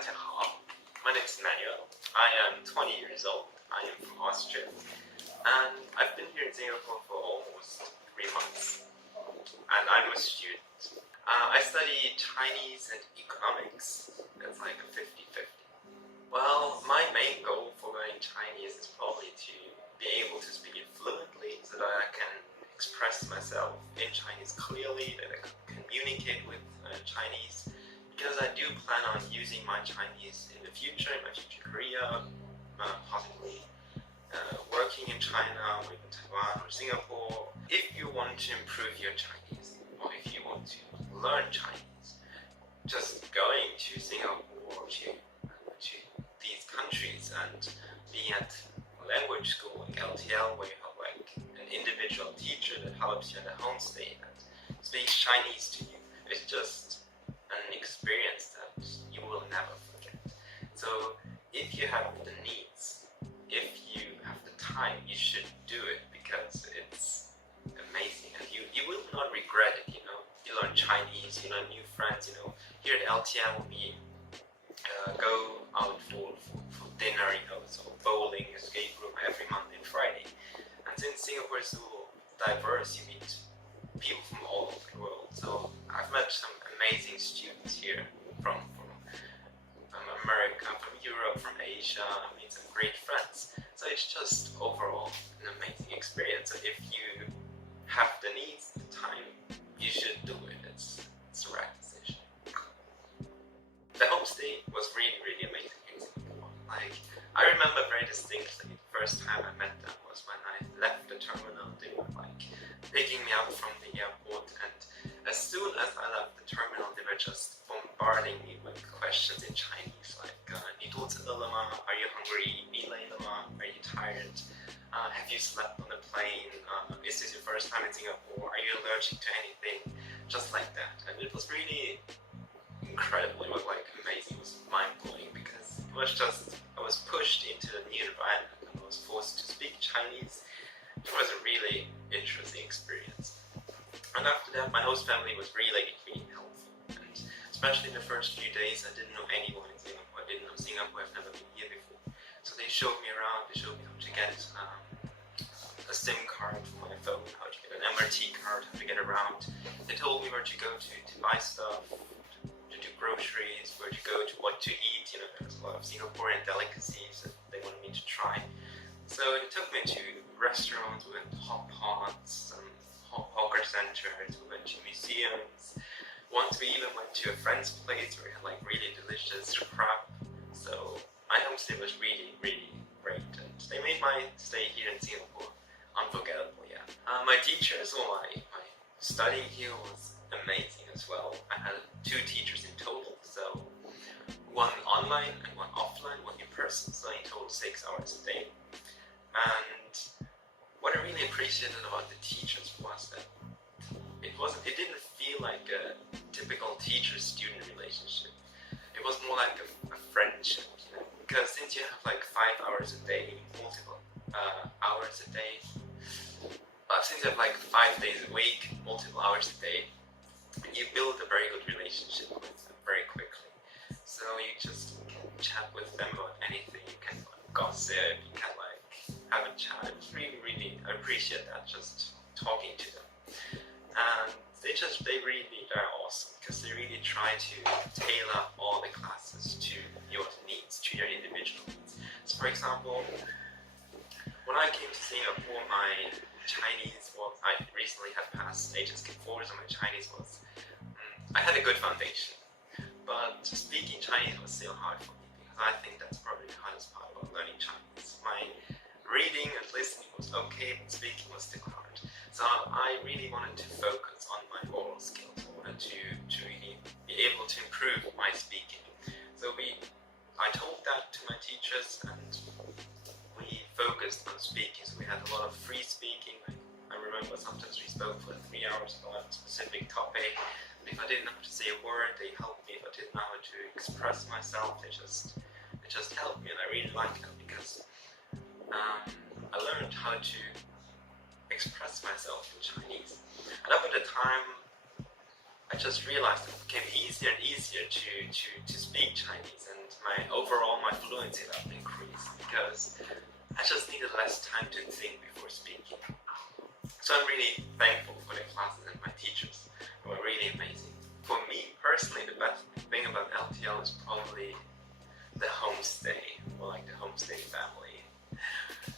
My name is Manuel. I am 20 years old. I am from Austria, and I've been here in Singapore for almost 3 months, and I'm a student. I study Chinese and economics. That's like a 50-50. Well, my main goal for learning Chinese is probably to be able to speak it fluently so that I can express myself in Chinese clearly, that I can communicate with Chinese, because I do plan on using my Chinese in the future, in my future career, possibly working in China, or even Taiwan or Singapore. If you want to improve your Chinese, or if you want to learn Chinese, just going to Singapore or to these countries and being at language school like LTL, where you have like an individual teacher that helps you at a homestay and speaks Chinese to you, it's just an experience that you will never forget. So if you have the needs, if you have the time, you should do it, because it's amazing and you will not regret it. You learn Chinese, you learn new friends. Here at LTL we go out for dinner, so bowling, escape room every Monday and Friday. And since Singapore is so diverse, you meet people from all over the world. So I've met some amazing students here from America, from Europe, from Asia. I made some great friends. So it's just overall an amazing experience. So if you have the needs, the time, you should do it. It's the right decision. The homestay was really, really amazing in Singapore. I remember very distinctly the first time I met them was when I left the terminal. They were picking me up from the airport, and as soon as I left the terminal, they were just bombarding me with questions in Chinese, like 你肚子饿了吗? Are you hungry? 你累了吗? Are you tired? Have you slept on the plane? Is this your first time in Singapore? Are you allergic to anything? Just like that. And it was really incredible. It was amazing. It was mind-blowing, because it was just, I was pushed into a new environment and I was forced to speak Chinese. It was a really interesting experience. And after that, my host family was really, really helpful. And especially the first few days, I didn't know anyone in Singapore. I didn't know Singapore. I've never been here before. So they showed me around. They showed me how to get a SIM card for my phone, how to get an MRT card, how to get around. They told me where to go to buy stuff, to do groceries, where to go, to what to eat. There's a lot of Singaporean delicacies that they wanted me to try. So it took me to restaurants, we went to hot pots, some hawker centers, we went to museums. Once we even went to a friend's place where we had really delicious crab. So my homestay was really, really great, and they made my stay here in Singapore unforgettable. Yeah. My teachers, or my studying here was amazing as well. I had 2 teachers in total, so one online and one offline, one in person, so in total 6 hours a day. And what I really appreciated about the teachers was that it didn't feel like a typical teacher-student relationship. It was more like a friendship, because since you have 5 hours a day, multiple hours a day, since you have 5 days a week, multiple hours a day, you build a very good relationship with them very quickly. So you just can chat with them about anything, you can gossip, you can have a chat. It was really, really, I appreciate that, just talking to them. And they're awesome, because they really try to tailor all the classes to your needs, to your individual needs. So for example, when I came to Singapore, my Chinese I recently had passed HSK4, so my Chinese was, I had a good foundation, but speaking Chinese was still hard for me, because I think that's probably the hardest part about learning Chinese. My reading and listening was okay, but speaking was still hard. So I really wanted to focus on my oral skills. I wanted to really be able to improve my speaking. So I told that to my teachers, and we focused on speaking. So we had a lot of free speaking. I remember sometimes we spoke for 3 hours about a specific topic. And if I didn't know how to say a word, they helped me. If I didn't know how to express myself, they just helped me, and I really liked them, because I learned how to express myself in Chinese. And up at the time, I just realized it became easier and easier to speak Chinese, and my fluency level increased because I just needed less time to think before speaking. So I'm really thankful for the classes and my teachers, who are really amazing. For me personally, the best thing about LTL is probably the homestay, or like the homestay family,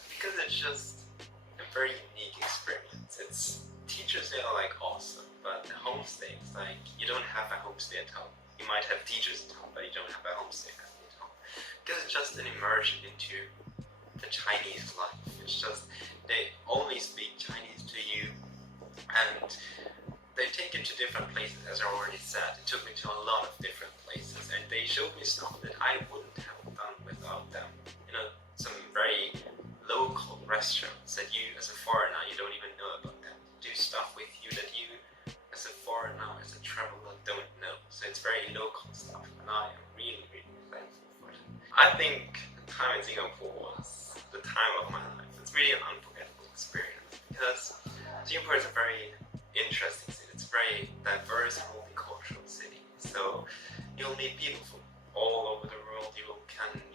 because it's just a very unique experience. It's teachers, they are like awesome, but the homestay is like you don't have a homestay at home. You might have teachers at home, but you don't have a homestay at home because it's just an immersion into the Chinese life. It's just they only speak Chinese to you, and they take you to different places. As I already said, it took me to a lot of different places, and they showed me stuff that I wouldn't have done without them. You know, some very local restaurants that you, as a foreigner, you don't even know about them. Do stuff with you that you, as a foreigner, as a traveler, don't know. So it's very local stuff, and I am really, really thankful for it. I think the time in Singapore was the time of my life. It's really an unforgettable experience because Singapore is a very interesting city. It's a very diverse, multicultural city. So you'll meet people from all over the world. You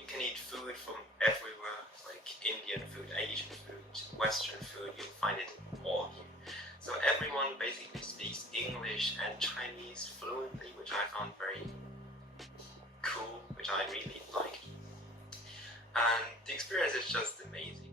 can eat food from everywhere, like Indian food, Asian food, Western food. You'll find it all here. So everyone basically speaks English and Chinese fluently, which I found very cool, which I really liked. And the experience is just amazing.